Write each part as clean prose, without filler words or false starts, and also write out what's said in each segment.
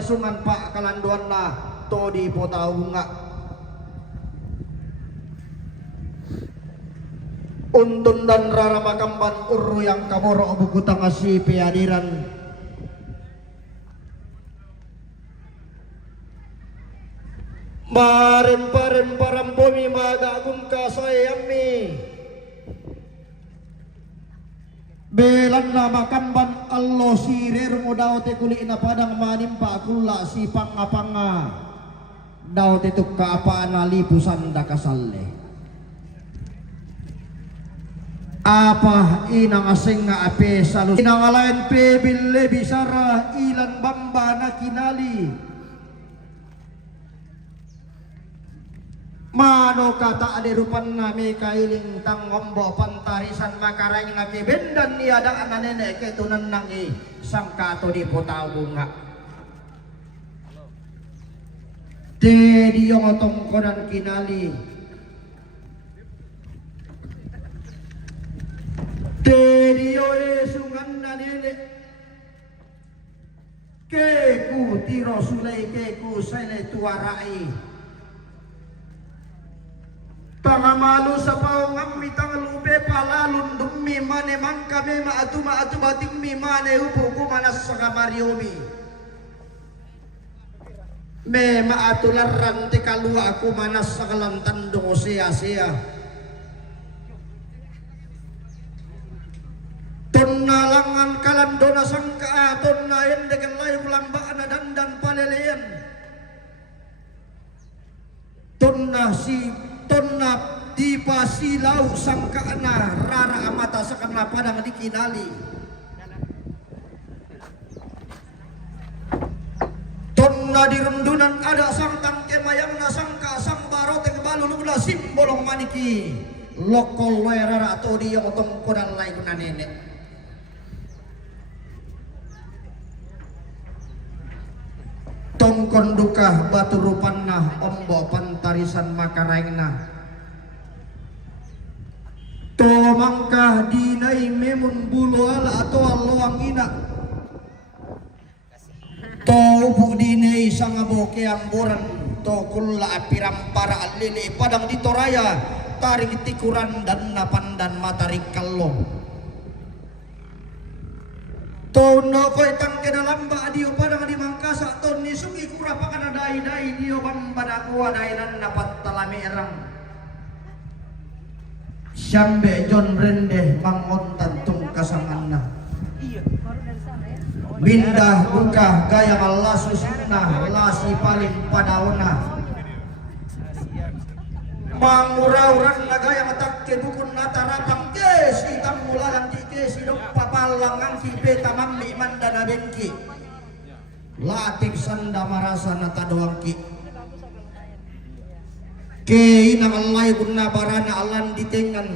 sungan pak kalanduan na to di Potaunga. Untun dan rara makamban uru yang kamoro bukutang asi piadiran. Maren parampomi magagum kasayami. Belan na makamban allo sirir mo daw te kuli na padang manimpa kula si pangapanga. Daw te tukka apa na lipusan da kasalle. Apa inang asing nga ape salus inangalain pe bille bisara ilan bamba na kinali mano kata aderupan nami kailing tang ngombo pantarisan makaraing na bendan niada ananene ketunan nangi sangkato di Potaunga de diyong otong konan kinali Terio sungan na nene keku tiro sulay keku sele tuarai pangamalu sa paungam mitang lupe palalun dumi mane mangkame maatu bating mi mane upo kumanas sa kamaryomi me maatu larran te kalua aku manas sa kalantandong o siya nalangan kalandona sangka aton na endekan layu lambaan na dandan palelean tonna tipa silau sangka na rara amata sakana padang dikinali tonna dirundunan ada sang tangke mayang na sangka sang barote kebalulula simbolong maniki lokol rara atau dia otong kodan layu na nenek tongkon duka batu rupanna ombo pantarisan makaraingna to mangkah dinai memun bulu ala atau aloang ina to ubu dinai sangaboke amburan to kulla apiram para alili padang di Toraya tarik tikuran dan napandan matarik kallo tono koy tangke dalam ba dio padang di Mangkasa ton ni sugi kura pakana dai dio bambada kuwa dainan napat talami erang syambe John Rende mangontan tung kasanganna bindah buka gaya malasusna lasi paling padauna mangurauran na gaya matakke dukun natarapang kes itam mulalang di kes idok papalangan si beta mammi mandana benki latik sanda marasa nata doangki ke inang alay kunna barana alan ditengan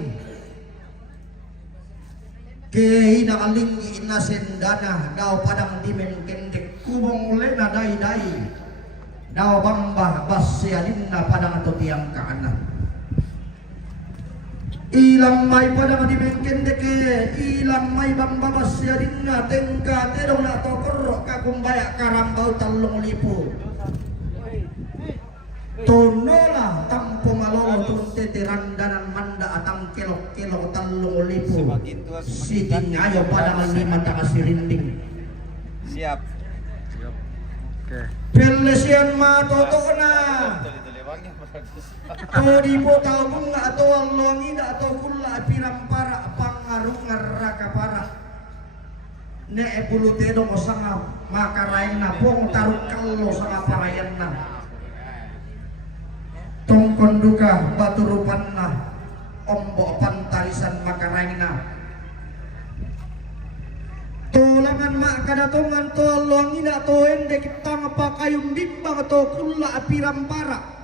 ke inang alinggi ina sendana daw padang dimen kendek kubong lena dai daw bambah basyalinna padang atau tiang kanan ilang may padang di bengkendeke ilang may bambabas ya dinga tengka terong na tokoro kakumbaya karambau talong lipo tonola tampo malolo tunte tirandanan manda atang kelok talong lipo siting ayo padang lima takasirinding siap oke pelesian matoto na to di Potaunga atau alongida atau kulla piram para pangarungar raka para ne bulu tedo sanga makaraina bong taruk kallo sanga parayanna tongkon duka batu rupanna ombo pantarisan makaraina tolangan mak kadatongan to alongida to ende kita ngapakayum bimbang atau kulla piram para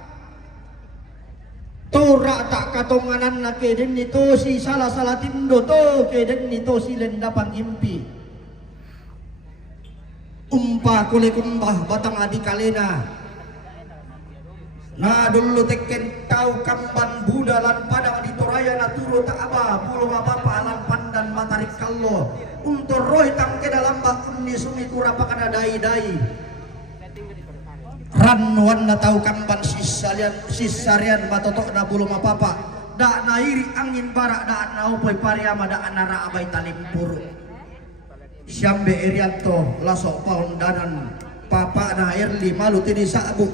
Tora tak katonganan na keden nito si salah tindo to keden nito si lendapan impi umpa kule kumbah batang adi kalena na dulu teken tau kamban budalan padang di Toraya na turo tak aba bulu apa alam pandan matarik kallo untuk roy tangke dalam bakun ni sumi kurapa kana dai Ranuan na tau kamban sisarian matotok na bulu mapapa da na iri angin barak da na upoy pariama da anara abay talimpuro Syambe Irianto lasok paundanan papa na Erli Maluti di Sabu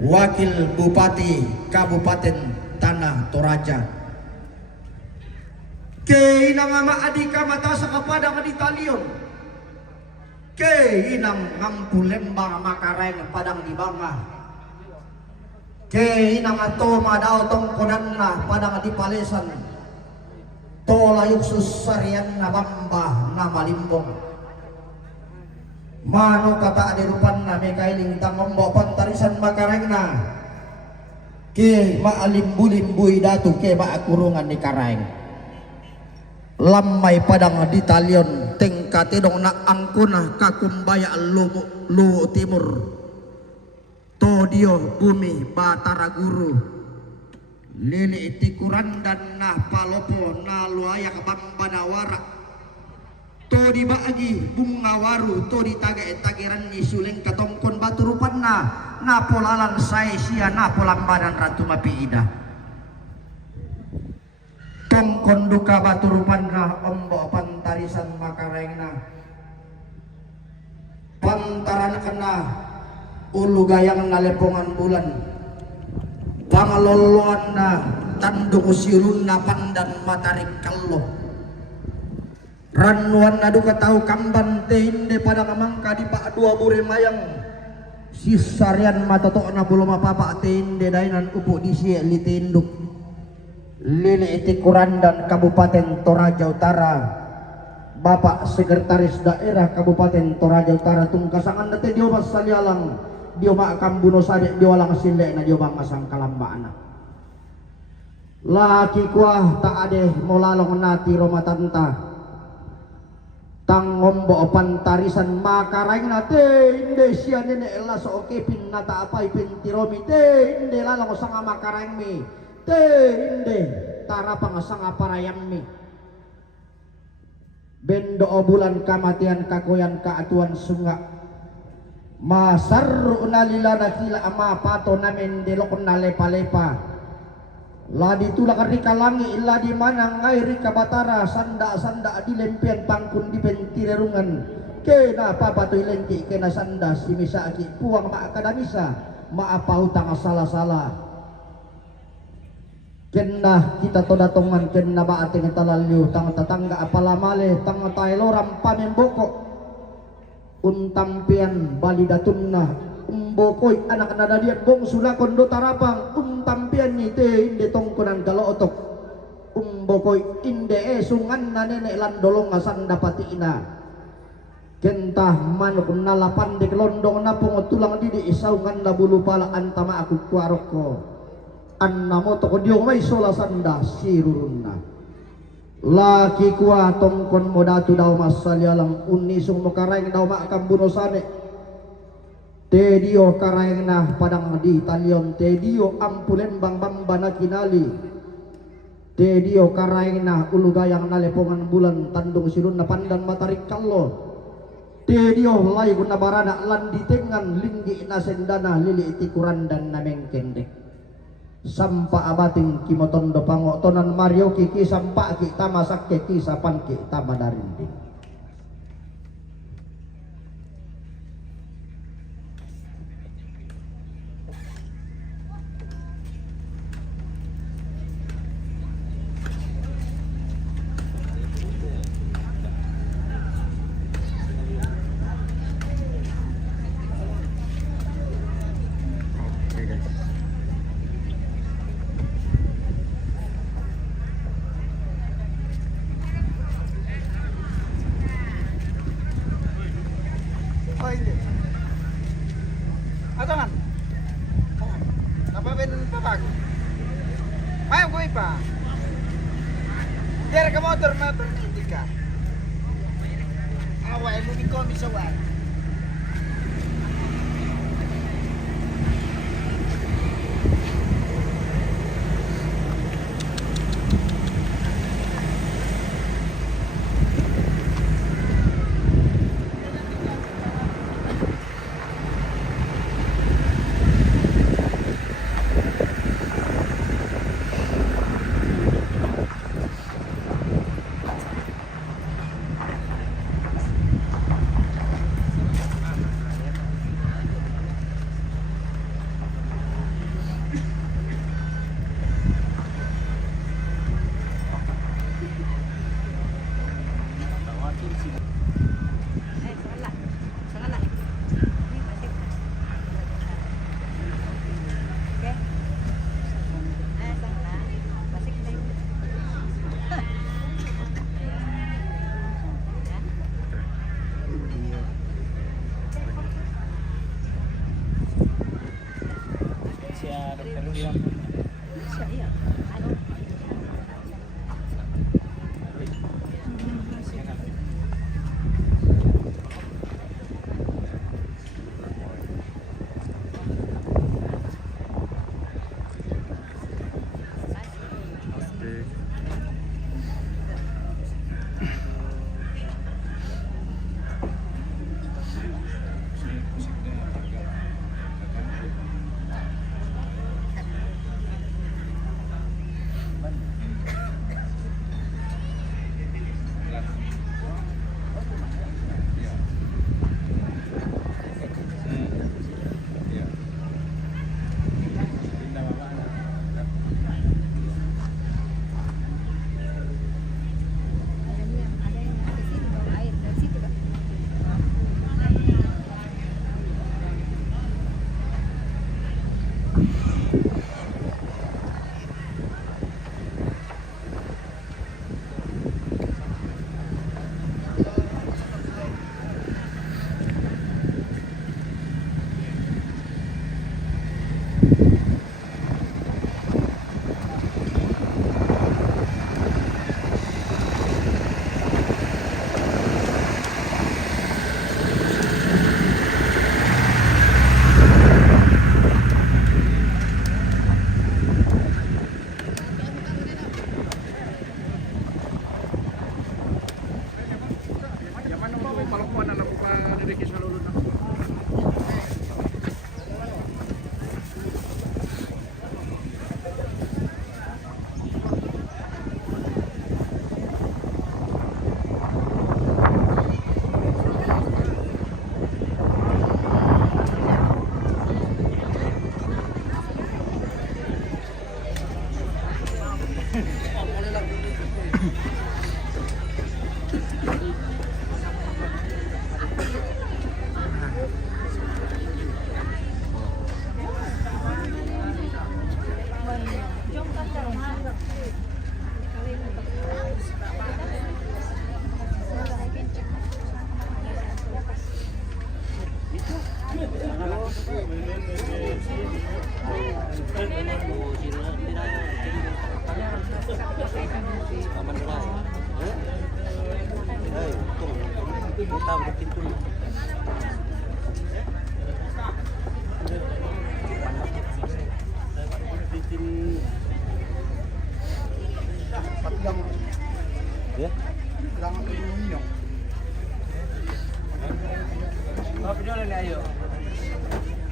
Wakil Bupati Kabupaten Tanah Toraja kay nang ama adika mata sa kapada nga di talion kay inang mangkulembang makaray ng padang dibanga kay inang ato madaw tongkonan na padang di palesan to layok susarian na bamba na malimbong mano kata adirupan na may kailing tangombo pantarisan makaray na kay maalimbulimbuy dato kay maakurungan ni karay lamay padang di talion tingkatidong na angkuna kakumbaya luo timur todio bumi batara guru lili itikuran dan na palopo na luaya kabambanawara to di baagi bungawaru to di tagiran ni suleng katongkon baturupan na polalang say siya na polambanan ratu mapiida tongkon duka baturupan na ombo pantarisan makareng na pantaran kena ulu gayang nalepongan bulan pangaloloan na tandung sirun na pandan matarik kallo ranuan na duka tau kamban tehinde pada kamangka di pak dua bure mayang sisarian matotok na bulu mapapa tehinde dainan upu di siya litinduk Lili Itikuran dan Kabupaten Toraja Utara Bapak Sekretaris Daerah Kabupaten Toraja Utara tungkasangan nate dio masalialang dio makam buno sadek dio lang sile na dio bangasang kalambaan laki kuah tak ade molalong nati romatanta tangombo pantarisan makaraing nate inde siya nene elas oke pin nata apai pin tiromi te inde lalang sanga makaraing mi inde tara pangasang aparayammi bendo bulan kamatian kakoyan kaatuan sunga masarru nalila nakila ama pato namin delok nalepa-lepa ladi tulak rika langi illa di mana ngairi kabatara sanda dilempian pangkun di pentirerungan kena papatoy lenti kena sanda simisa aki puang maakadamisa maapa utang salah-salah kena kita to datongan kena baating talalyo tang tatangga apalamale tang tayloram pamemboko untampian balidatunna umbokoy anak nadadian bong sulakon do tarapang untampian ni te inde tongkonan galootok umbokoy inde sungan na nenek landolong asang dapati ina kentah manuk nalapan de kelondong na pungotulang didi isaungan na bulu pala antama aku kuaroko annamo toko diong may sola sanda sirurunna laki kuah tongkon modatu daw masalialang unisung mo karayang daw maakam bunosane te dio karayang na padang di talion te dio ampulembang bambana kinali te dio karayang na ulugayang nalepongan bulan tandung sirun na pandan matarik kallo te dio lay guna barana landi tengan linggi na sendana lili itikuran dan nameng kendek sampa abating kimotondo pangotonan Mario kiki sampa kita masak kiki sapan kita badarindi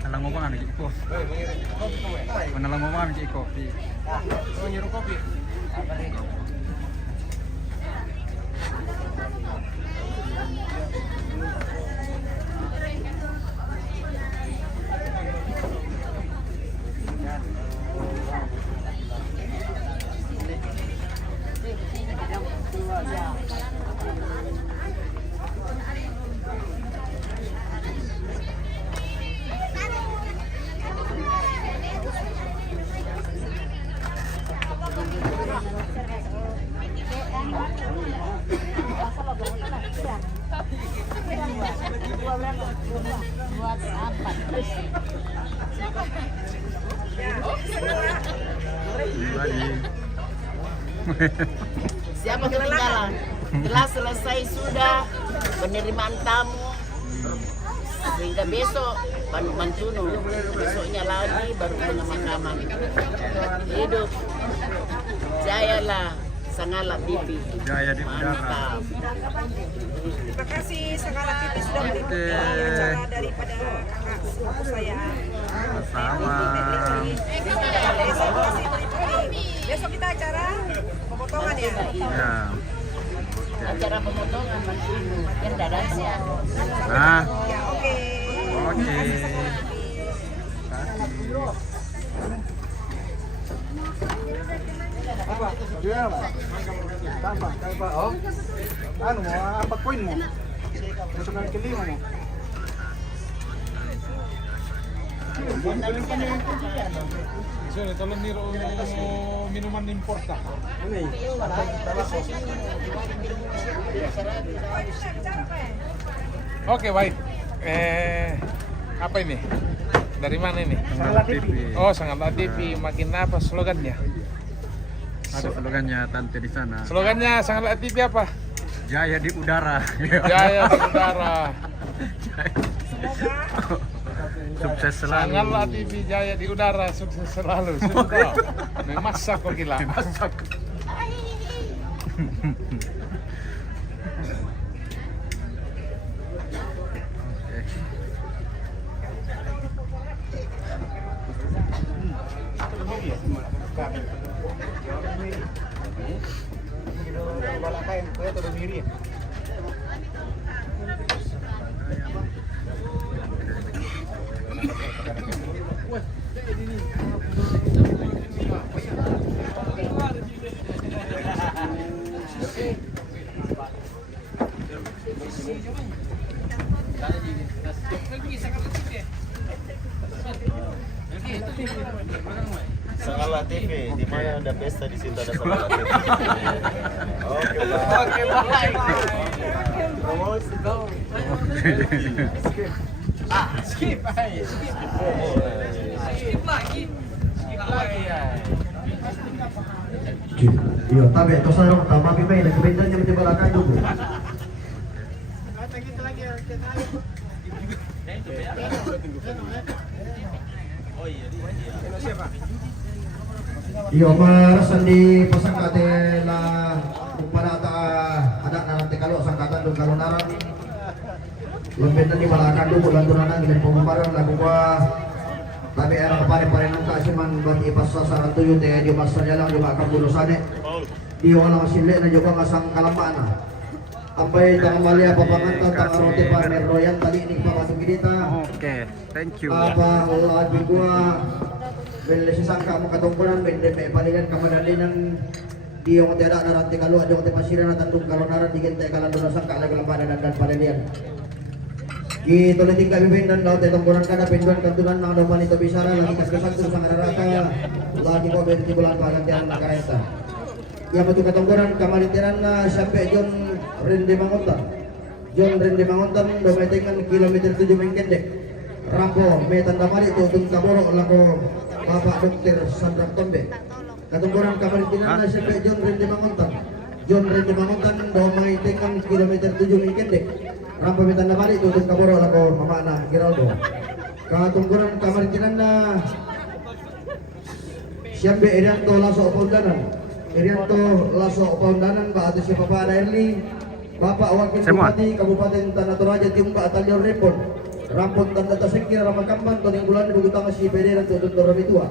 Nalang mo ba nga nag-iko? Nalang mo ba nga nag-iko? Oh, nyuruh kopi. Siapa ketinggalan? Telah selesai sudah penerimaan tamu, sehingga besok Mantuno, besoknya lagi baru pemakaman. Hidup jayalah Sangala TV. Jaya di udara. Mantap. Terima kasih Sangala TV sudah meliput acara daripada kakak sepupu saya. Sama. Besok kita acara pemotongan ya. Ya. Acara pemotongan Mantuno yang dadasnya. Nah. Ya oke. Oke. Apa? Dia apa? Tambah, tambah. Oh. Ano mo? Apa coin mo? Ito na kelima mo. Soalnya tolong niro minuman importa. Ini. Oke baik. Apa ini? Dari mana ini? Sangalat TV. Oh, Sangalat TV. Makin apa slogannya? Ada slogannya tante di sana. Slogannya Sangalat TV apa? Jaya di udara. Jaya di udara. Sukses selalu. Sangalat TV jaya di udara, sukses selalu. Sudah. Memasak kok gila. Masak. Sangalat TV, di mana ada pesta di situ ada Sangalat TV. Oke, Pak. Promosi dong. Skip aja. Skip lagi ya. Iya, tapi itu sarong tama pipa dan kebendan yang di belakang dulu. Iya, marasan di pasang katela pada ada nanti kalau sangkatan dong kalau naran lembetan di belakang dulu lantunan dan pemaparan lagu gua tapi era pare-pare nang kasiman bagi pasasaran tuyo teh di pasar jalan juga akan burusane di walang sile na juga ngasang kalamana sampai tang mali apa panganta tang rote pamer royan tadi ini papasok kita. Oke, thank you. Apa lagi gua beli sisangka mo katungkulan bende me palingan kamadalinan di yung tera na ranti kalu adyo te pasira na tandung kalonaran digin te kalanduna sangka lagi lampanan dan palilian. Gitu leting kami pindan daw te tungkulan kada pinduan kantunan nang daw manito bisara lagi kaskesan terus ang raraka lagi ko benti bulan pagantian na kareta. Ya betul katungkulan kamalitiran na sampai John Rende Manguntan. John Rende Manguntan do metengan kilometer 7 mengkendek. Rampo metan damari tutun kaboro lako Bapak Dokter Sandra Tombe. Katungkuran kamalitiran na sampai John Rende Manguntan. John Rende Manguntan do metengan kilometer 7 mengkendek. Rampo metan damari tutun kaboro lako Mamana Giraldo. Katungkuran kamalitiran na Siambe Irianto Laso Pondanan. Irianto Laso Pondanan Pak Atus Bapak Daerli Bapak Wakil Bupati Kabupaten Tanah Toraja Tiumba Atalior Repon Rampon Tanda Tasengkir Ramakamban Toning Bulan Bugutang Si Pederan Tutun Doromitua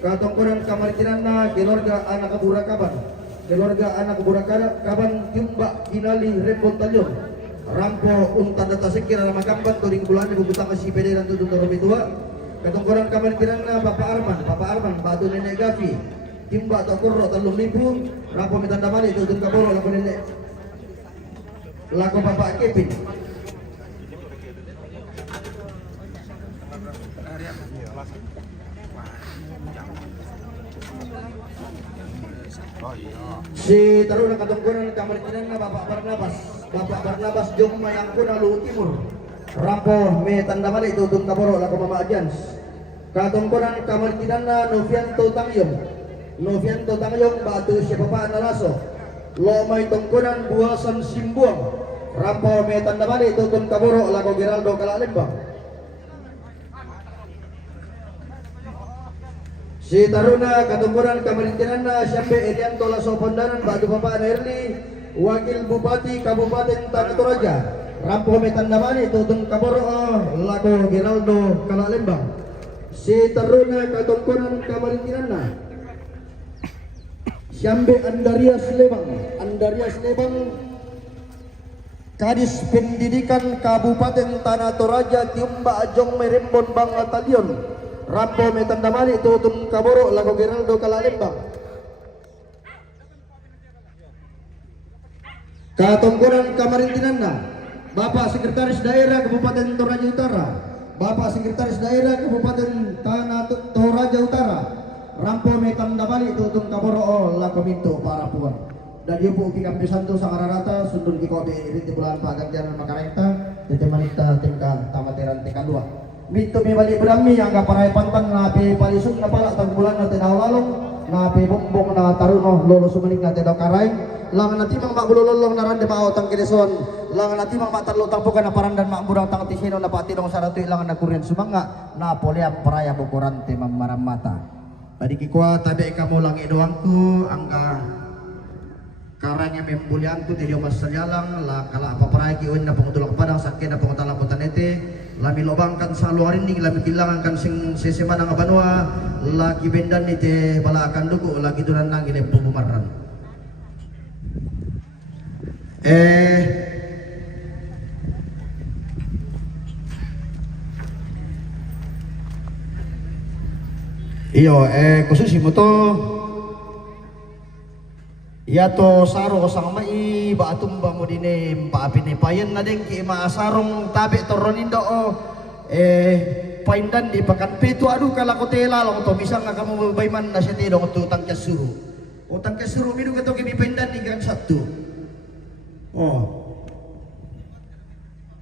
Katongkoran Kamaritiran na keluarga anak Kaburakaban keluarga anak Kaburakaban Tiumba Kinali Repon Talior Rampo Tanda Tasengkir Ramakamban Toning Bulan Bugutang Si Pederan Tutun Doromitua Katongkoran Kamaritiran na Bapak Arman Batu Nenek Gavi Timba atau kurro 3.000 Rampo mitanda mali tutun kaburo laku nenek laku Bapak Kevin si taruna katungkuran kamaritinan na Bapak Barnabas Jong Mayangkuna Luhut Timur Rampo mitanda mali tutun kaburo laku Mama Ajans katungkuran kamaritinan na Novianto Tangyong Batu Siapapa Nalaso Lomay Tungkunan Buasan Simbuang Rampo Metan Damani Tutun Kaburo Lago Geraldo Kalalembang si Taruna Katungkunan Kamarintinan na Siambe Irianto Laso Pondanan Batu Bapak Nerli Wakil Bupati Kabupaten Tanah Toraja Rampo Metan Damani Tutun Kaburo Lago Geraldo Kalalembang si Taruna Katungkunan Kamarintinan na Siambe Andarias Lebang Kadis Pendidikan Kabupaten Tanah Toraja Tiumba Ajong Merembon Bang Atalion Rampo Metandamali Tutun Kaboro Lago Geraldo Kalalembang Katongkuran Kamarintinanna Bapak Sekretaris Daerah Kabupaten Toraja Utara Bapak Sekretaris Daerah Kabupaten Tanah Toraja Utara Rampo Metandamali Tutun Kaboro Lago Minto para puan dan ibu kikam pisanto sang ararata sundun kikobe irinti bulan pagantian makarenta tetemanita tingkang tamateran tingkang 2 Bito mi balik berami yang paray pantang na pi palisod na pala tagbulan na tinawlalong na pi bumbong na taruno lolo sumanik na tinaw karay lang nanti mang magulolong na rande bao tang kilison lang nanti mang matarlo tang pukan na parandan makburang tang tisino na patinong saratu ilang na kuryan sumanga na poliam paraya bukurante mamaramata tadi kikwa tabi kamu lang idoangku angga karanya membulianku tidak mas senyalang la kala apa paraya kiuin na pengutulak padang sakit na pengutalang putanete lami lobangkan saluarin ning lami kilangan kan sing sesema nang banua lagi bendan nite bala akan duku lagi duran nang ini pumumaran iyo khusus mo to ya to saro sang mai baatum ba mo dine paapinipayan na din ki maasarong tabi toronindo paindan di pakan petu adu kala kotela lo to misang nga kamu bayman na siya tidong to tangkas suru o tangkas suru midu kato kimi paindan di kan satu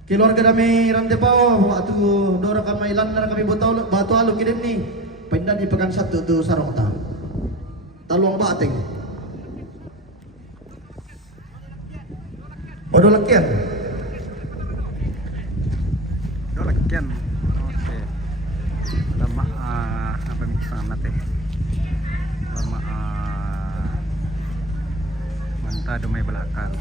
keluarga dami rande pao atu dora kami landar kami batu alu kirim ni paindan di pakan satu tu sarong ta taluang bateng Odo lakian. Oke. Lama apa misalnya teh? Lama manta domai belakang.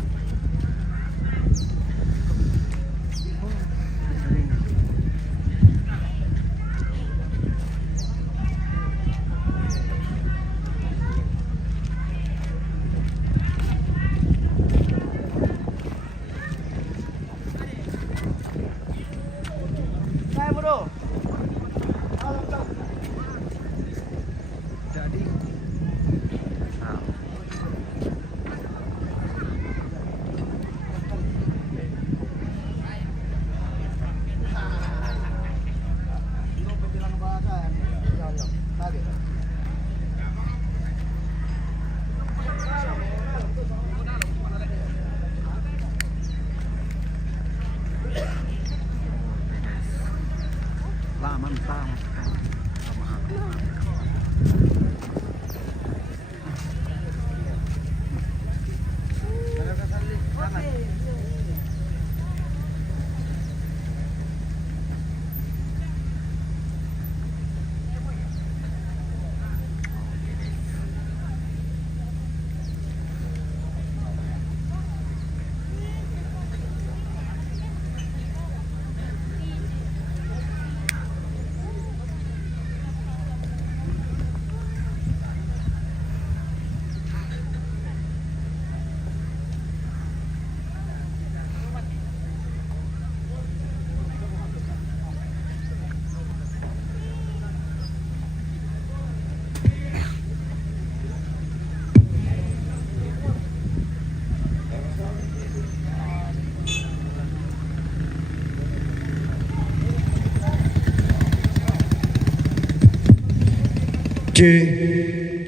C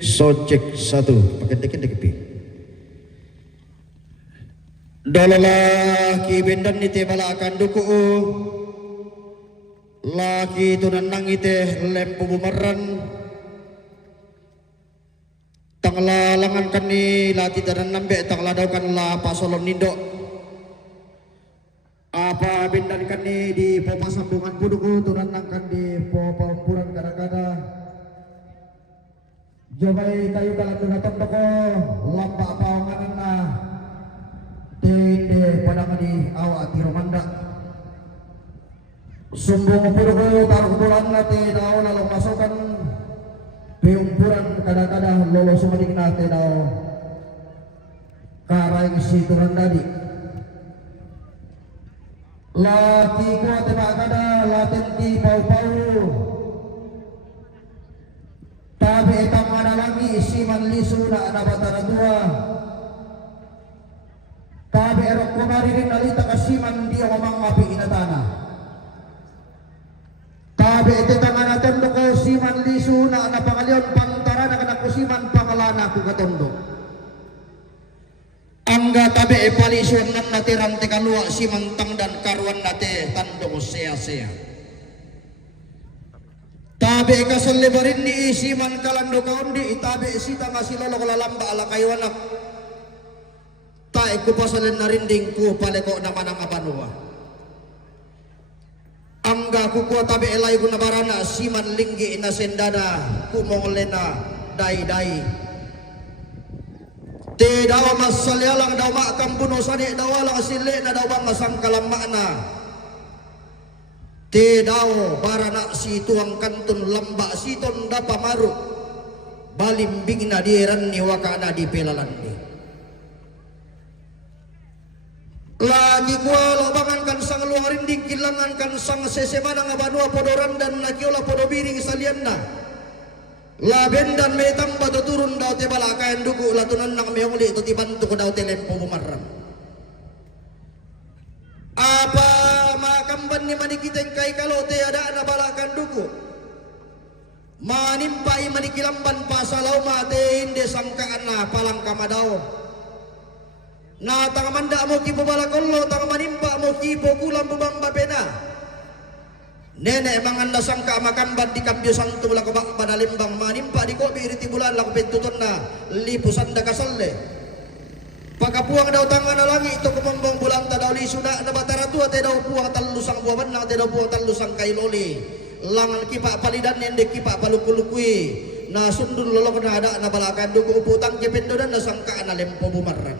Sojek 1 pakai deket pi dalala ki bendan nite bala akan duku laki tunanang ite lempu bumaran tangla langan kani lati tanan nambe tangla daukan la pasolon nindo apa bendan kani di popa sambungan buduku tunanang kan di popa umpuran kada-kada Jomai kayu kalan dengan toko lamba pawangan na tende padang di awak tiro manda sumbung purgo taruh bulan nate daw lalu masukkan piumpuran kadang-kadang lolo sumadik nate daw karai isi turan tadi laki kuat kada latenti pau-pau tabi itang mana lagi siman lisu na nabatara dua tabi erok kumari rin nalita kasiman di omang api inatana tabi itang mana tondo ko siman lisu na napangalion pantara na kanakusiman pangalana ko katondo angga tabi ipalisyon nan natirang tekalua simantang dan karuan nate tando ko seya-seya Tabe ka sa libarin ni isiman kalando kaon di itabe sita nga silolo kalalamba ala kaywanak. Tae ko pasalin na rinding ko paleko naman ang abanwa. Angga kukuha tabi elay ko na barana siman linggi na sendana kumongole na day. Te daw masalyalang daw makambuno sani daw lang sili na daw bang masangkalama na. Te daw barana si tuang kantun lamba si tonda pamaru balimbing na diran ni wakana di pelalandi. Lagi kuala bangan kan sang luarin di kilangan kan sang sesemana ngabanua podoran dan nakiola podobiring salian na. Laben dan metang batu turun daw te balakayan dugu latunan nang meongli itu tibantu ko daw telempo bumarang. Apa makamban ni manikiteng kay kalote ada na balakan dugu. Manimpai manikilamban pasalaw mate inde sangkaan na palang kamadaw. Na tangamanda mo kipo balakollo tangamanimpa mo kipo kulang bubang babena. Nene manganda sangka makamban di kambyo santo lako bak padalimbang manimpa di kopi iriti bulan lako pentuton na lipusan da kasalle. Pagkapuang daw tangan na langi ito kumambang bulan ta daw lisuna na bataratua te daw puang talusang buwan na te daw puang talusang kailoli. Langan kipa palidan nende kipa palukulukui. Na sundun lolok na ada na balakan dugo uputang kependo dan na sangka na lempo bumarang.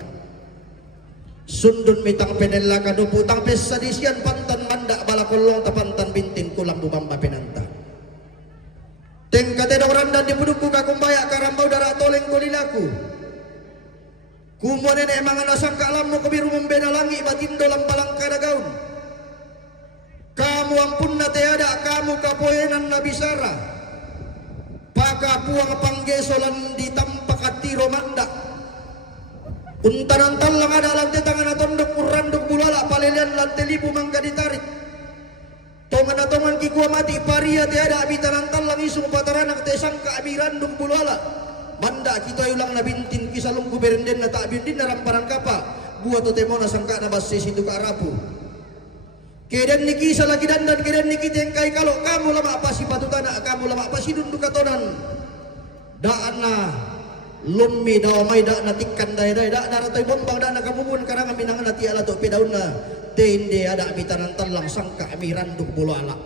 Sundun mitang penela kado putang pesa disian pantan manda balakolong tapantan bintin kulang bubamba penanta. Tengkate doranda di puduku kakumbaya karambau dara toleng kolilaku. Kumone emang anasang kalamu kebiru membena langi batindo lampalang kadagaun. Kamu ampun na teada kamu kapoenan na bisara. Paka puang panggesolan di tampak atiro manda. Untanan talang ada lantai tangan atondok kurandok bulala palelian lantai libu mangga ditarik. Tongan kikua mati paria tiada abitanan talang isung pataranak te sangka abirandok bulala. Manda kita ulang na bintin kisalung guberenden na tak bintin na ramparan kapa. Buat to temo na sangka na basis itu ke arapu. Kedan niki lagi dandan kedan niki tengkai kalau kamu lama apa si patutana kamu lama apa si dunduk katonan. Daana lummi daw may da natikkan day da naratoy bombang da nakabubun karang aminangan nati ala to pedaun na tende ada bitanan talang sangka amiranduk bulala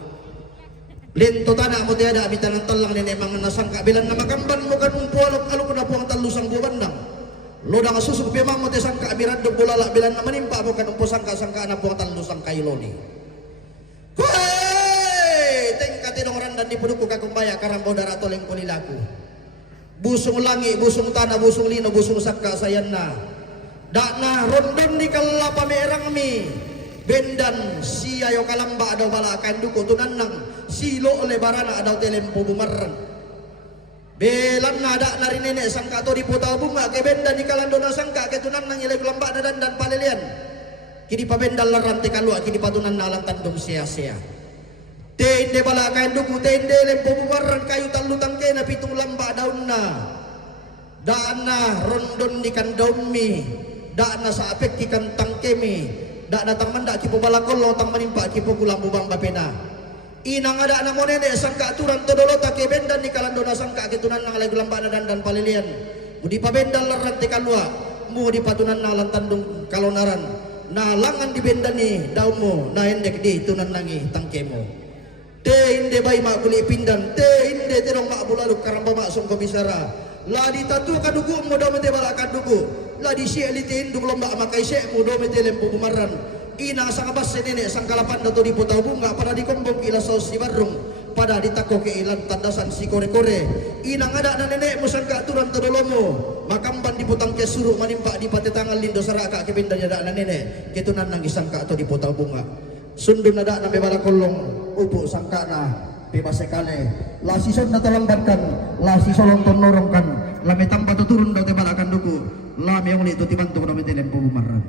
lento tanah mo te ada bitanan talang nene mangan sangka bilan na makamban mo kan umpualok alok na puang talusang buwandang lodang susuk pemang mo te sangka amiranduk bulala bilan na manimpa mo kan umpo sangka na puang talusang kailoni koy tengkati dong randan di puduku kakumbaya karambau dara toleng kolilaku. Busung langi, busung tanah, busung lino, busung sakka sayanna. Dakna rondon di kalapa merang mi. Bendan siayo kalamba adaw balakan duko tunanang silo lebarana adaw telempo bumaran. Belan na dak nari nenek sangka to di putaw bunga ke bendan di kalandona sangka ke tunanang ilay kalamba dan palelian. Kini pa bendal larante kalua kini patunan nalang tandong sia-sia. Tende balakan duku tende lempo bumaran kayu talutang kena pitung lamba daun na daana rondon ikan daumi daana sa apek ikan tangkemi daana tang manda kipo balakolo tang manimpa kipo kulang bubang bapena inang ada na monene sangka aturan todolota ke bendan di kalandona sangka ketunan nang lagu lamba dan palilian mudi pabendal larante kalua mu di patunan nalan tandung kalonaran na langan di bendani daumo na endek di tunan nangi tangkemo. Te inde bay mak kuli pindan te inde terong mak bulaluk karamba mak song komisara la ditatu kadugu modo mete balakan dugu la di sieli te indung lomba makai sek modo mete lempu bumaran inang sangabas senene sangkalapan dato di putau bunga pada di kombong ila saus si barung pada ditako ke ilan tandasan si kore-kore inang ada na nenek musangka aturan todolomo makamban di putang ke suruh manimpa di pate tangan lindo saraka ke bendanya ada na nenek ketunan nang isangka atau di putau bunga sundun ada na bebala kolong upo sangka na bebas sekali la sison na talambatkan la sisolong tonorongkan la metang batu turun daw tebalakan duku la meong li itu tibantu na metelen pumaran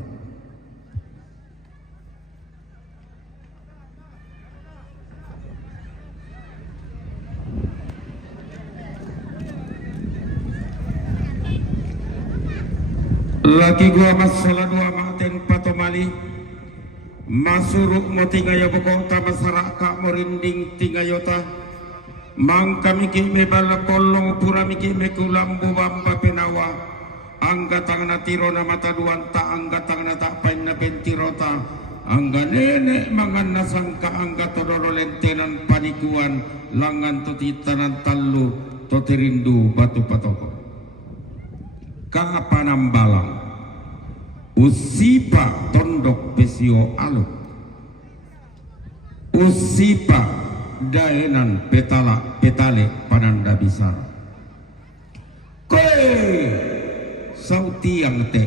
lagi gua masalah dua maten patomali masuruk mo tingayo boko tamasara ka morinding tingayota mangka miki me bala kolong pura miki me kulambu bamba penawa angga tangna tirona mata duanta angga tangna tak pain na pentirota angga nenek mangan nasangka angga todoro lentenan panikuan langan tutitanan tallu toterindu batu patoko kapanam balang usipa tondok pesio aluk usipa daenan petale pananda bisa koe sauti yang te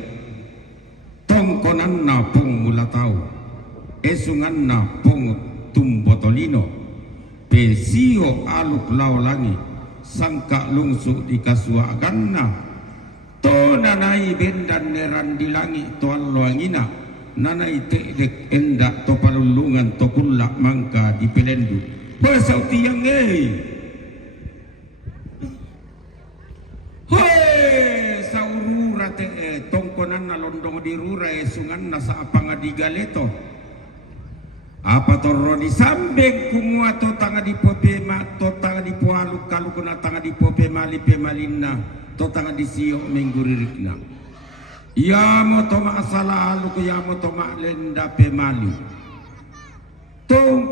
tongkonan na pong mulatau esungan na pong tumbotolino pesio aluk laulangi sangka lungsu di kasuagan na to nanai bendan neran di langit to alloangina nanai tekdek endak to palulungan to kullak mangka di pelendu pasauti yang hoi saurura te tongkonan na londong di rura sungan na sa apanga di galeto apa torro di sambeng kumua to tanga di popema to tanga di pualu kalu kuna tanga di popema li pemalinna to tanga di sio mengguririkna ya mo to ma asala alu ku ya mo to ma lenda pemali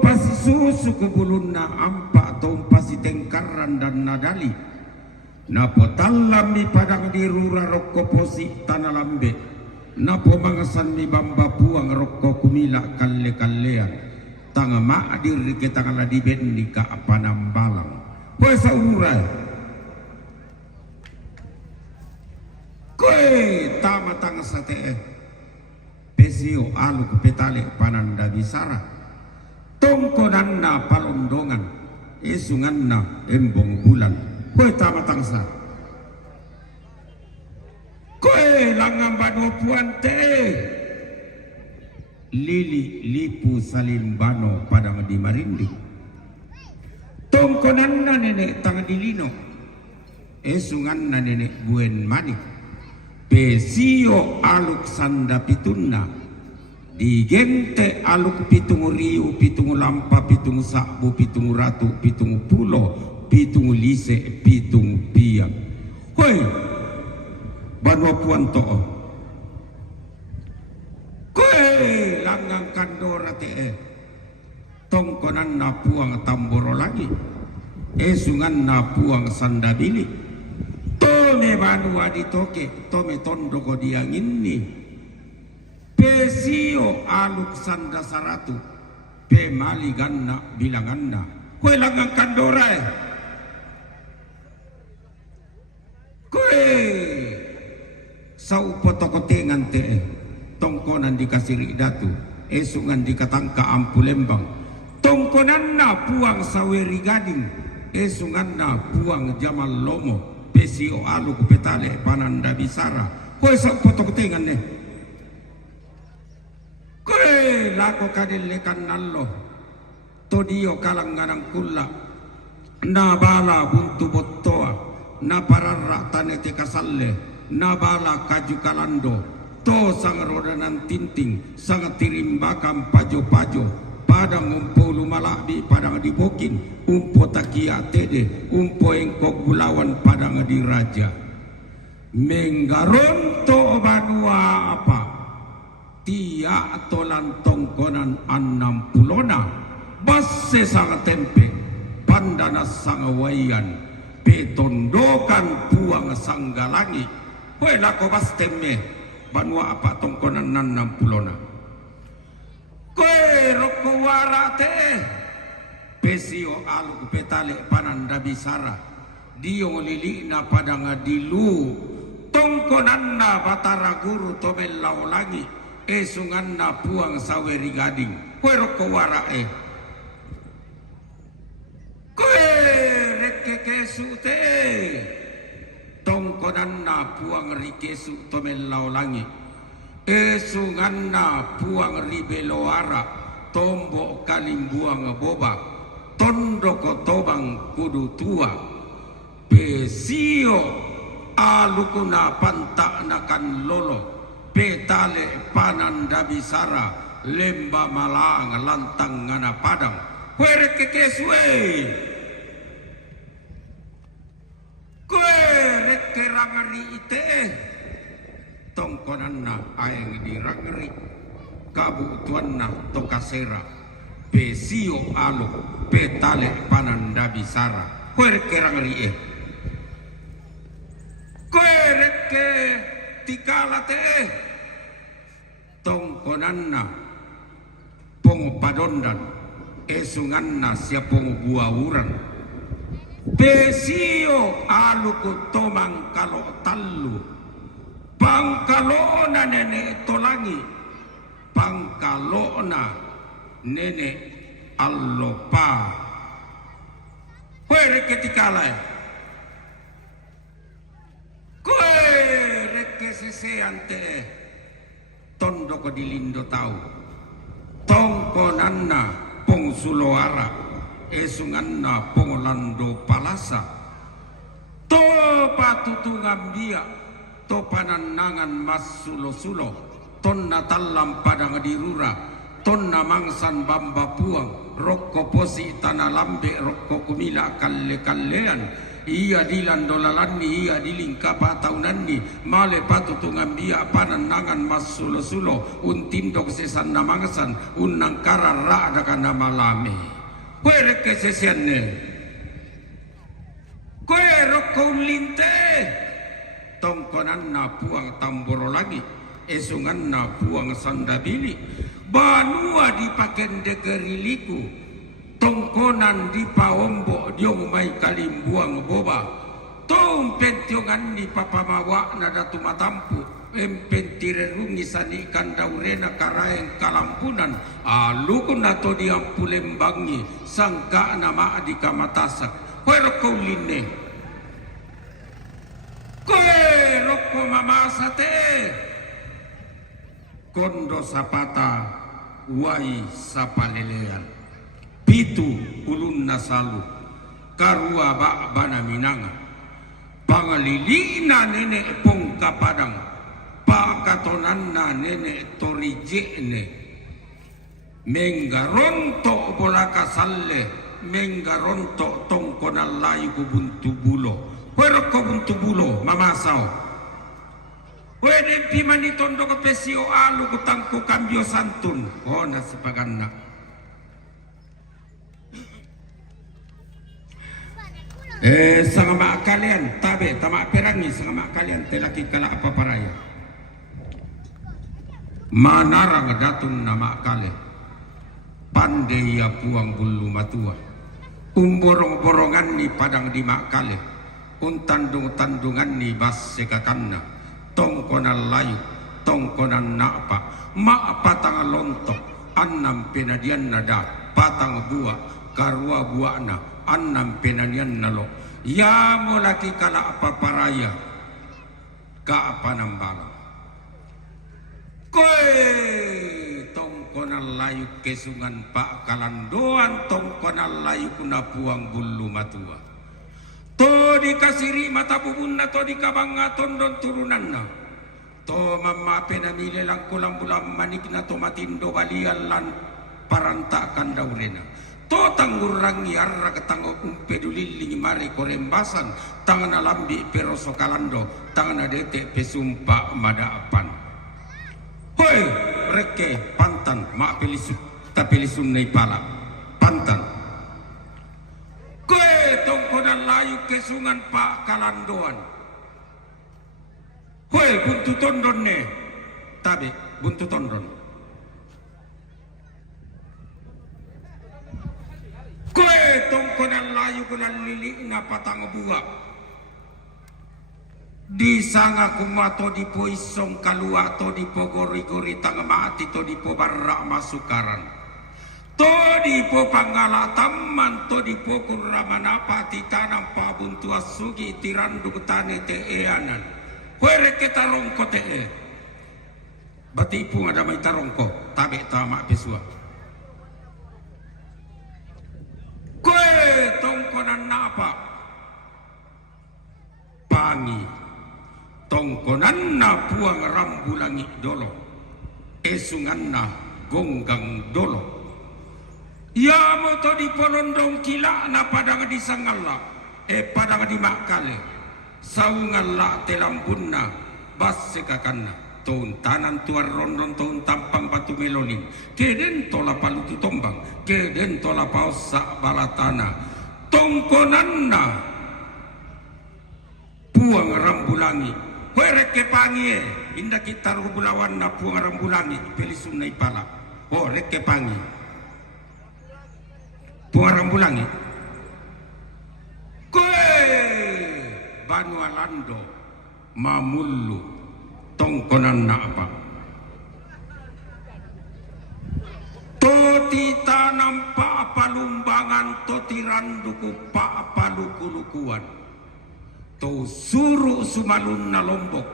pasi susu ke bulunna ampa pasi tengkaran dan nadali napo talami padang di rura rokko posi tanah lambe napo mangasan mi bamba puang rokko kumila kalle kallean tanga ma diri ke tanga la di bendi ka apanam balang puasa urai koe tama tanga sate pesio alu petale pananda bisara tongkonan na palondongan esungan na embong bulan koe tama tangsa koe langang bano puante lili lipu salimbano padang di marindi tongkonan na nenek tanga dilino esungan na nenek buen manik pesio aluk sanda pitunna di gente aluk pitungu riu pitungu lampa pitungu sakbu pitungu ratu pitungu pulo pitungu lise pitungu piang hoi banwa puan to'o koe langang kandora te tongkonan na puang tamboro lagi esungan na puang sandabili tome banua di toke tome tondoko diangin ni pesio aluk sanda saratu pe mali ganna bilanganna koe langang kandora koe sau potokotengan te tongkonan dikasiri datu esungan dikatangka ampu lembang tongkonan na puang saweri gading esungan na puang jamal lomo pesio aluk petale pananda bisara koe sau potokotengan ne koe lako kadelekan nallo todio kalanganang kulla na bala buntu bottoa na pararra tanete kasalle na bala kaju kalando to sang rodanan tinting sang tirimbakan pajo-pajo padang umpo lumalabi padang dibokin umpo takia tede umpo engkok gulawan padang di raja menggaronto banua apa tia tolan tongkonan 60 basse sang tempe pandana sang wayan petondokan puang sanggalangi kowe lako bas temme banua apa tongkonan 60 kowe roko warate pesio aluk petale pananda bisara dio lili na padang dilu tongkonan na batara guru tomel laulangi esungan na puang saweri gading kowe roko warae kowe rekekesu te tongkonan na puang rikesu tomel laulangi esungan na puang ribeloara tombo kalimbuang boba tondoko tobang kudu tua pesio alukuna pantak nakan lolo petale pananda bisara lemba malang lantang ngana padang kwere kekeswe kerangri ite tongkonanna aeng dirangri kabutuanna tokasera pesio alu petale pananda bisara koer kerangri koereke tikala te tongkonanna pongo padondan esunganna sia pongo buawuran pesio aluku tomang kalau tallu pangkalona nenek tolangi pangkalona nenek allopa kowe ketikala kowe reke seseante tondo ko dilindo tau tongkonanna pong suloara esunganna pongolando palasa to patutungam dia to pananangan mas sulo-sulo tonna talam padang dirura tonna mangsan bamba puang rokko posi tanah lambe rokko kumila kalle-kallean iya dilandolalanni iya dilingkapa taunanni male patutungam dia pananangan mas sulo-sulo untindok sesanna mangsan unang karara adakana malame kowe kesesianne kowe rokko linte tongkonanna puang tamboro lagi esunganna puang sandabili banua dipaken dekeriliku tongkonan di paombo diong mai kalimbuang boba tong pentiongan ni papamawa na datu matampu empentirerungi sani kandaurena karaeng kalampunan alukun nato diampu lembangi sangka nama di kamatasak kowe rokko linne kowe rokko mamasate kondo sapata wai sapalelean pitu ulun nasalu karua bak bana minanga pangalilina nenek pongka padang pakatonanna nenek torijene menggaronto bolaka salle menggaronto tongkonalai kubuntu bulo ko buntu bulo mamasao wede pimani tondo ko pesio alu ko tangko kambio santun oh nasipaganna sama kalian tabe tama perangi sama kalian telaki kala apa paraya manarang datun nama kale pandai ya puang bulu matua umborong-borongan ni padang di makale untandung-tandungan ni bas sekakanna tongkonan layu tongkonan napa ma patang lontok annam penadian nada patang buah karua buahna annam penanian nalo ya mulaki kala apa paraya ka apa nambala koe tongkonan layu kesungan pak kalandoan tongkonan layu kuna puang bulu matua to dikasiri mata bubunna to dikabanga tondon turunanna to mamma penamile lang kulang bulam manikna to matindo balian lan parantakan daurena to tanggurangi arra ketango umpeduliling mari korembasan tangan lambi peroso kalando tangan adete pesumpa madaapan hoi reke pantan ma pelisu tapelisun nei pala pantan koe tongkonan layu kesungan pak kalandoan koe buntu tondon ne tabe buntu tondon koe tongkonan layu kunan lili na patang buah di sanga kumato di poisong kalua to di pogori-gori tang mati to di pobarra masukaran to di po pangala tamman to di po kurramanapa ti tanam pabuntu asugi tirandu tane te eanan kowe kita rongko te batipu ada mai tarongko tabe tama pesua kowe tongkonan napa pangi tongkonan na puang rambulangi dolo esungan na gonggang dolo ya moto di polondong kila na padang di sangala padang di makale saungan la telambunna basse kakanna Tun tanan tuar rondon tun tampang batu melolin keden tola palutu tombang keden tola paus sak balatana tongkonanna puang rambulangi huerek kepangi indah kita rubulawan na puang rambulangi pelisumna ipala oh rek kepangi puang rambulangi kue Banua Lando mamullu tongkonan na apa toti tanam pa palumbangan toti randuku pa palukulukuan to suru sumalun na lombok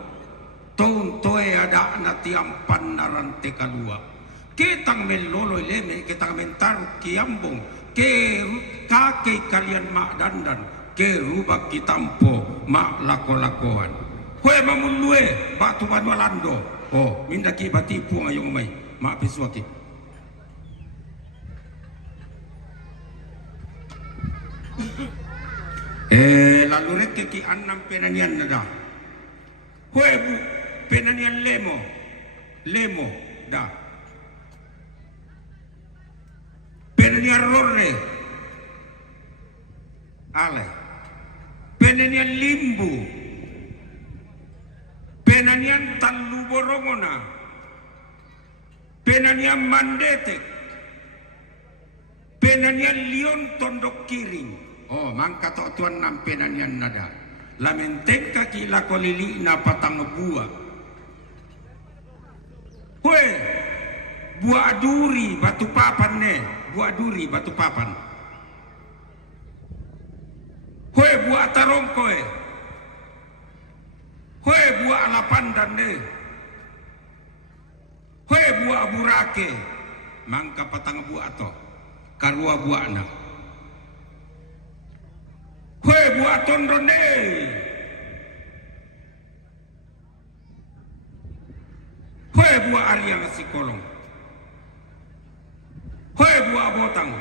ton toe ada na tiampan na rante kalua kitang meloloy leme kitang mentar kiambong ke kake kalian mak dandan ke rubak kitampo mak lako-lakoan Hoi mamulue batu Banua Lando. Oh, minda ki bati puang ayong mai. Mak pesuaki. Lalu rek ki annam penanian nada. Hoi bu penanian lemo. Lemo da. Penanian rore. Ale. Penanian limbu. Penanian Tallu Borongona, penanian Mandetek, penanian Lion Tondok Kiring. Oh, mangka tok tuan nam penanian nada. Lamenteng kaki lakolili na patang buah. Hue, buah duri batu papan ne, buah duri batu papan. Hue buah tarongkoe. Hoi buah alapandan deh. Hoi buah burake. Mangka patang buah to. Karua buah na. Hoi buah tondon deh. Hoi buah Arya Sikolong. Hoi buah botang.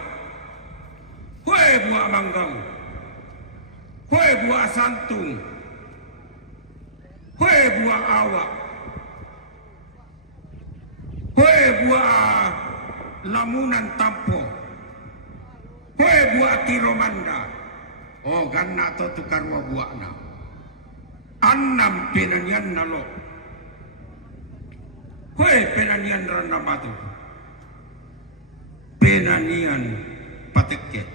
Hoi buah manggau. Hoi buah santung. Hoi buah awak. Hoi buah lamunan tampo. Hoi buah tiromanda. Oh ganna to tukar wa buah na. Annam penanian nalo. Hoi penanian rana batu. Penanian patekke.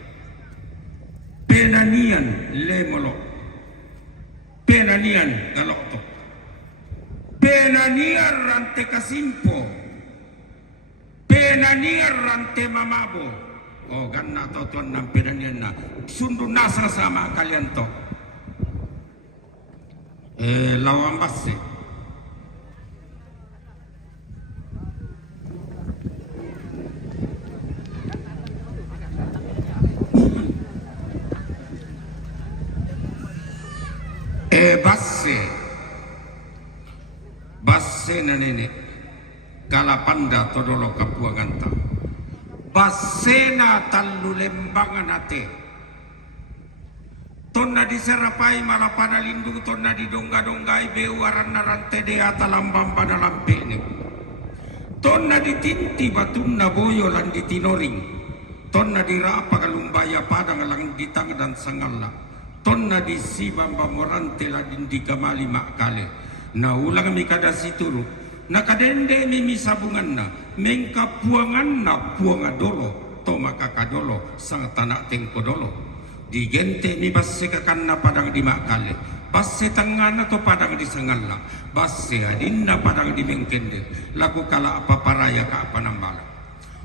Penanian lemolo. Penanian galok to. Penanian rante kasimpo. Penanian rante mamabo. Oh ganna to tuan nam penanian na. Sundu nasa sama kalian to. Lawang basse. Basse na nenek kalapanda todolo kapuanganta basse na tallu lembangan ate tonna diserapai malapana lindu tonna didongga-donggai bewaran narante de atalambam pada lampene tonna ditinti batunna boyo lan ditinoring tonna dirapa kalumbaya padang lang ditang dan sangalla tonna disibam bamorante ladin dikamali makkale na ulang mi kada situru na kadende mi sabungan na mengkapuangan na puanga dolo to makakadolo sang tanak tengkodolo digente mi basse kakanna padang di makkale basse tangana to padang di sangalla basse adinna padang di mengkende laku kala apa paraya ka apa nambala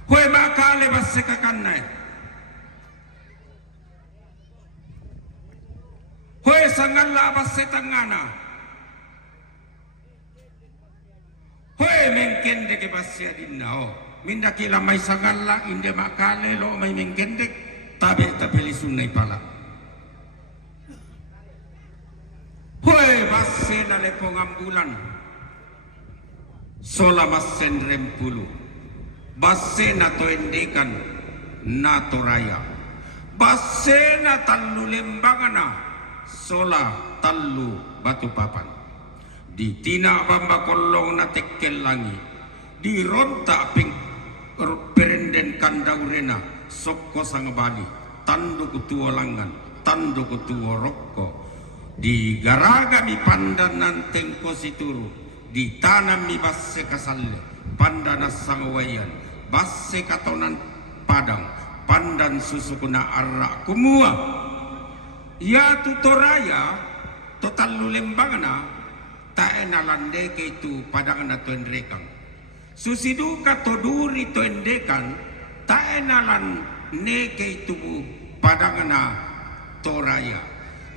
hoy makkale basse kakanna hoy sangalla basse tangana Hoi mengkende ke basia dinna oh minda kila mai sangalla inde makale lo mai mengkende tabe tapeli sunnai pala hoi basena le pongambulan sola masen rempulu basena to endekan nato raya basena tallu lembangana sola tallu batu papan. Di tina bamba kolong na tekkel langi, di ronta ping perenden kandaurena sokko sang bali, tandu kutua langan, tandu kutua rokko, di garaga mi pandanan tengko situru, di tanam mi basse kasalle, pandana sang wayan, basse katonan padang, pandan susukuna arra kumua. Ya tutoraya total lulembangana taena lande ke itu padang na tuendrekang susiduka toduri tuendekan taena lan ne ke itu padang na toraya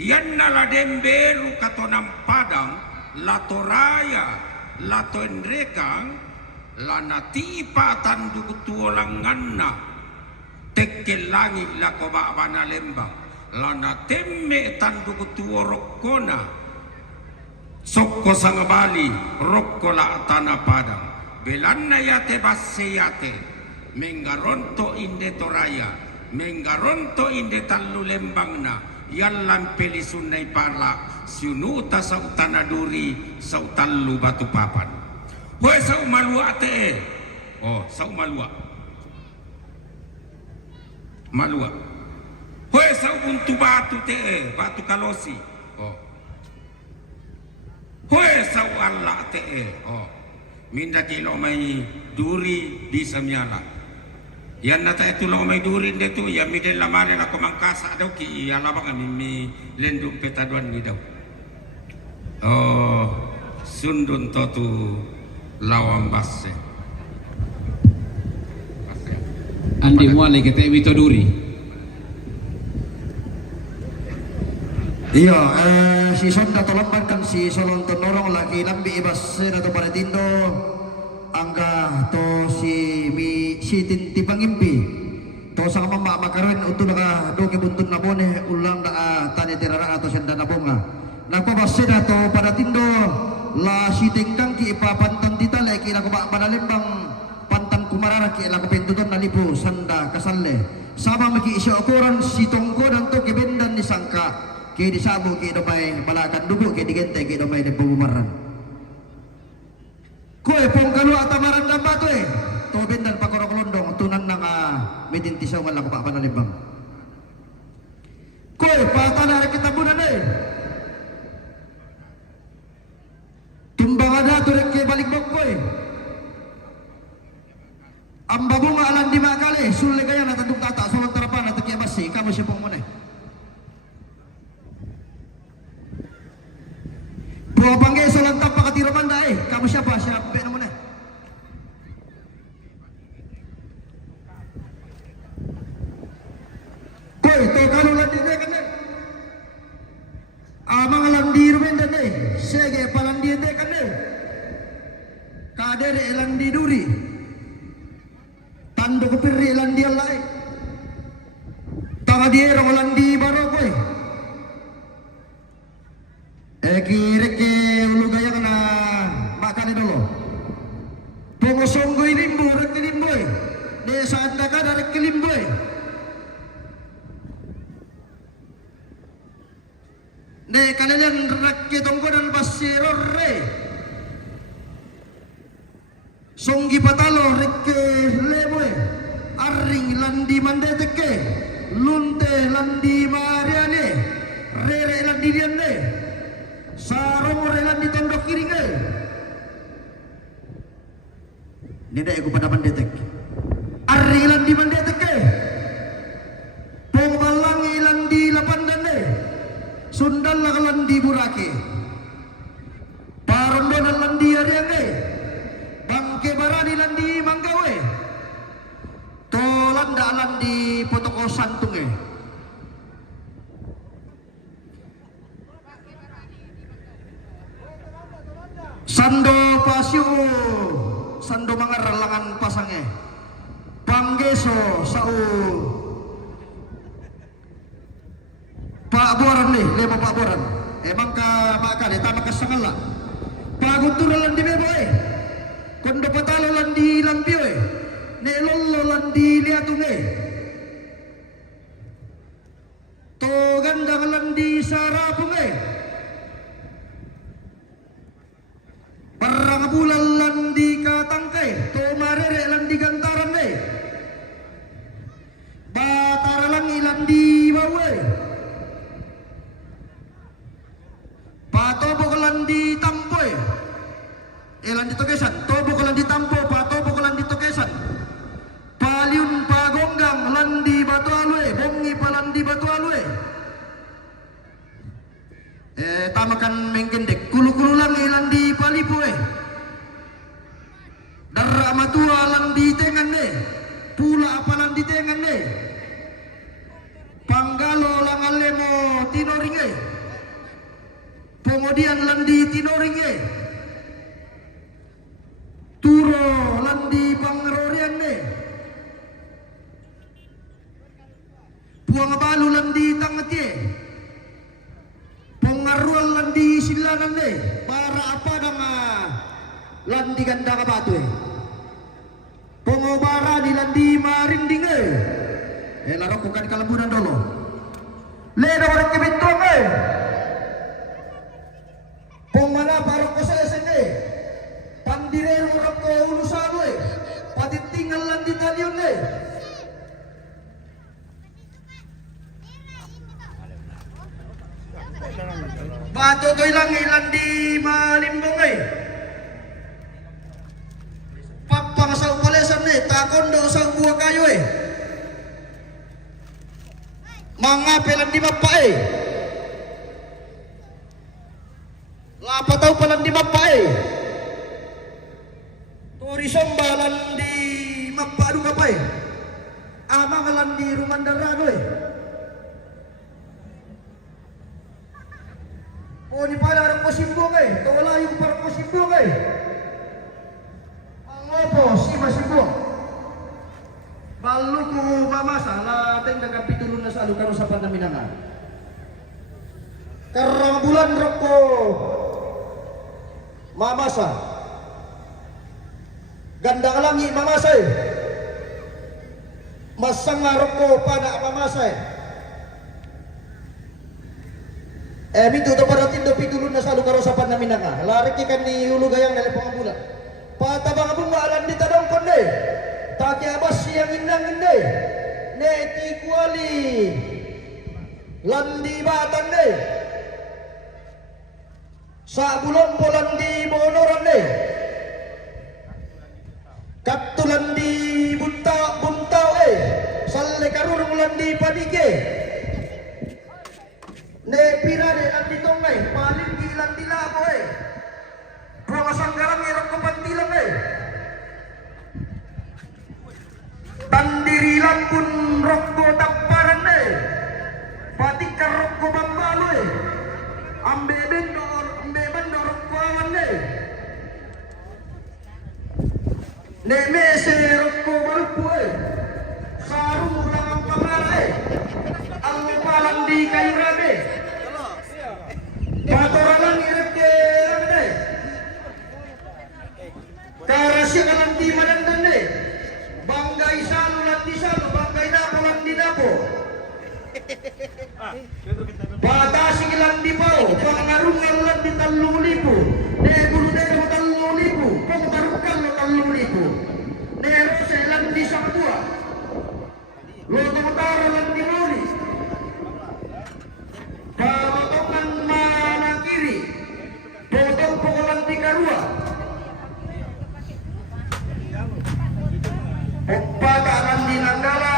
yan na la demberu katonam padang la toraya la tuendrekang la natipa tandu tuolanganna tekkel langit la kobabana lembang lana temme tandu tuorokona sokko sang bali rokko la tanah padang belanna yate basse yate menggaronto inde toraya menggaronto inde tallu lembangna yallan peli sunnai parla siunuta sautana duri sautallu batu papan hoe sau malua te oh sau malua hoe sau buntu batu te batu kalosi oh hoe sau Allah te oh minda kilo mai duri bisa miala yan nata itu lo mai duri de tu ya midel lamane na komangkasa daw ki ya labang mi lendung petaduan ni daw oh sundun totu lawam basse andi muale kete wito duri. Iya, si Sonda tolomban kan si Solon Tonorong lagi lambi ibas na to para tindo angga to si tintipang impi to sa mama makaroon uto naka do kibuntun na bone ulang da tani terara ato senda na bonga nagpabas na to para tindo la si tingkang ki ipapantan dita lagi ko ba panalembang pantan kumarara ki ko pentuton na lipo sanda kasalle sama maki isyo akuran si tongko dan to kibendan ni sangka kaya disabu kaya domay balakan dugo kaya digente kaya domay na bubumaran koy pong kalu atamaran na bato tobin dan pakorokolondong tunan ng medintisaw nga lang pa panalibang koy patanara kita bunan tumbangan na turek kaya balikbok koy ang babunga alam di makali sulit kaya natandong tata sulat tarapan at kaya basi kamu siya pong muna buwa panggil solang tap pakatiro manda kamu siapa siapa namun koy to kalau landi deh kan amang landi rumen deh sege palandi deh kan kadere landi duri tando kepiri landi alai tanga dia orang landi baru koy kireke ulu gaya kena makan dulu pengosonggo ilimbo rek ilimbo desa andaka dari ilimbo ne kalian rakyat tonggo dan basiro re songgi patalo rek lebo arring landi mandeteke lunte landi mariane rere landi diane sarong relan di tondok kiri ke nida aku pada mandetek arilan di mandetek ke pengbalang ilan di lapandan sundal lakalan di burake parondonan landi ariang bangke barani landi manggawe tolan dalan di potoko santung sando pasyo sando mangarangan pasangnya panggeso sau Pak Boran nih lima Pak Boran emang ka maka deh tamak kesangala paguturan di bebo kondo patalo landi lampio ne lollo landi liatunge to ganda landi landi sarabung Parang bulan landi katangke to marere landi gantaran Batara langi landi bawe Patobo ko landi tampo landi tokesan tobo ko landi tampo patobo ko landi tokesan Paliun pagonggang landi batu alue bongi palandi batu alue tamakan menggendek kulu-kulu langi landi palipu darra matua landi tengan pula apa landi tengan panggalo langalemo tinoring pengodian landi tinoring turo landi pangrorian puang balu landi tangati pengaruan landi silanan para apa danga landi ganda ka batu pengobara di landi marinding larok bukan kalambunan dolo leda orang kebintong pemana parok kesesen pandirero orang ko ulusan pati tinggal landi talion Bato to ilang landi malimbong papang sa upalesan takondo sa buwa kayo mga pelandi mapa lapataw palandi mapa turisong balandi mapa adu ka pa amang landi rumandarano O ni pala orang posimbong wala yung parang posimbong ang opo si masimbong balu ko mamasa natin nagapitulun na sa alukano sa panaminangan karang bulan roko mamasa ganda ka langi mamasa masang roko pada mamasa mintu to para tindo pitulun na sa lugar sa panaminanga larik ikan ni ulu gayang dari pangabulan patabang abong maalan di tadong konde taki abas siyang indang inde neti kuali landi batan sa bulon po landi bonoran kattu landi buntao salle karurung landi padige ne pirade landi tongay paling gilang dilabo buang sanggarang irok kepantilang tandirilan pun rokko taparan patika rokko bambalo ambe bendo rokko awan ne mese rokko barupu sarung ulang pangara allo palang di kayu rabe patoralan ireke rabe karasya kalang di madandan banggai salu landi salu banggai napo landi napo batasi landi pao pangarungan landi 3,000 ne bulu demo 3,000 pong tarukan lo 3,000 ne rose landi sapua lo tara landi muli pamotongan mana kiri potong pokok landi karua Pagpata landi nanggala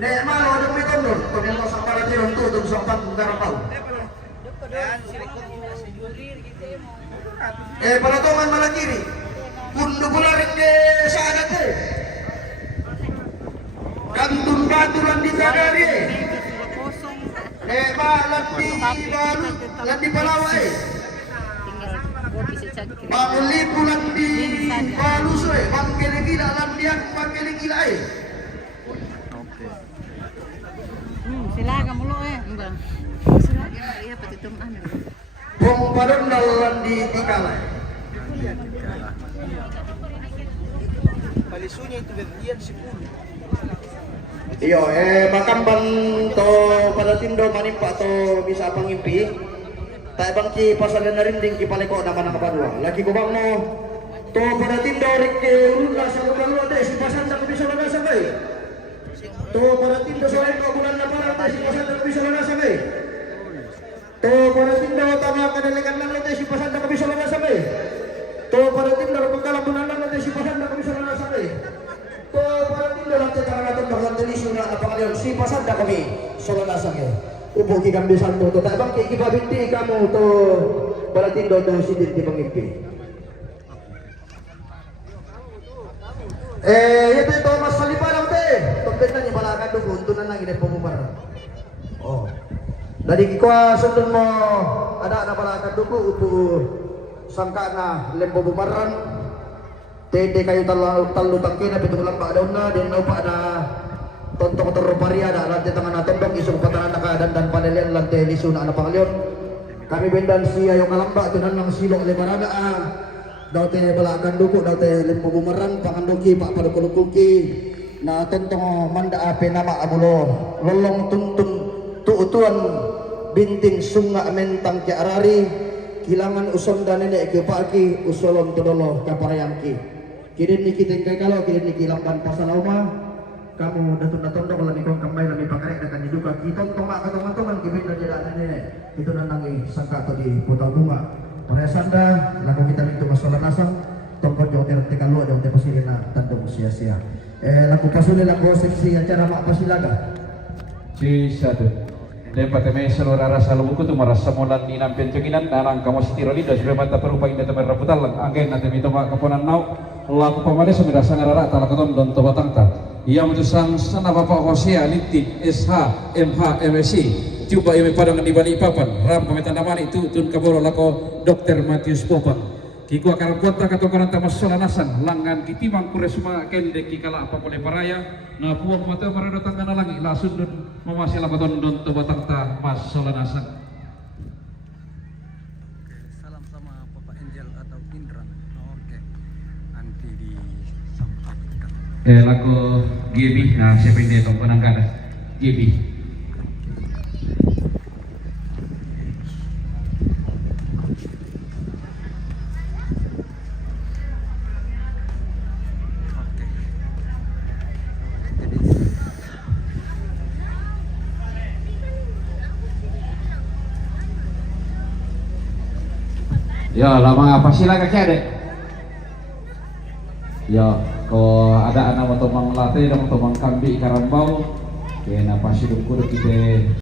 nek malo dong mitondor kono sa para tirong tutong sa pagdarapaw palatongan malakiri kundo bularin sa anak kantun baturan di tagari landi palawa Panguli pulang di Palus pangkele gila landian pangkele gila Silakan mulu enggak. Silakan iya pati tuman. Bong padon landi tikala. Palisunya itu bagian 10. Iyo makambang to pada tindo manimpa to bisa pangimpi. Tak bang ki pasalan na rin din ki paleko naman ang kabadwa. Lagi ko bang no to pada tindo rik urula sa lugar de si pasan na bisa laga sabay. To pada tindo sa ko bulan na para si pasan na bisa laga sabay. To pada tindo tama kadalikan lang de si pasan na bisa laga sabay. To pada tindo pagkalabunan lang de si pasan na bisa laga sabay. To pada tindo lang tara natin bakal delisyon na napakaliyon si pasan na kami solana sabay. Ubo ki kami santo to tak bang ki babinti kamu to para tindo to sidin di pangimpi. Ito ito mas salipalang te. Tugtog na ni balakan dugo tunan nang ide pumumar. Oh. Dari ko sundon mo ada na balakan dugo upo sangka na lempo bumaran. Tete kayo talu tangke na pitulang ba daw na din pa na tontok teruparia ada lantai tangan na tondok isong patanan nakadan dan panelian lantai lisu na pangalion. Kami bendan siya yung kalamba tunan ng silong lebarada daw te balakan duko daw te lempo bumaran panganduki pak padukulukuki na tontong manda ape nama abulo lolong tuntun tuutuan binting sunga mentang ki arari kilangan uson dan nenek ke pagi usolon todolo kaparayangki kidin niki tengkai kalau kidin niki lamban pasalauma kamu datun kalau nikong kamay lami pakarek akan diduga kitong toma katong-katongan kibin na jadaan nenek itu nanangi sangka to di putal bunga para sanda lagu kita itu masalah nasang tongkol jauh terti kalau jauh terti pasirina tandung sia-sia lagu pasuli lagu seksi acara mak pasilaga Si satu. Dapat teme seluruh rasa lubuku tu marasa molan ni nampen cokinan narang kamu setiro lido sebab mata perupa indah temer raputal angin nanti itu mak kaponan nau laku pamade semira sangarara talak ketom don toba tangta ia mutusang sana bapak Hosea Litik SH MH MSc coba yang padang di balik papan ram pametan namani itu tun kaboro lako Dr. Matius Popang kiku akan kontak atau karanta masolanasan langan kitimang kuresma kende kikala apa boleh paraya na puang mata para datang kana langi lasun don mamasil lapaton don toba tangta masolanasan. Salam sama Bapak Angel atau Indra. Oke. Nanti disampaikan. Laku GB nah siapa yang dia tongkonang kada GB. Ya, lama apa sih lagi kade? Ya, kalau ada anak atau mang latih, atau mang kambi karambau, kena pasti dukun kita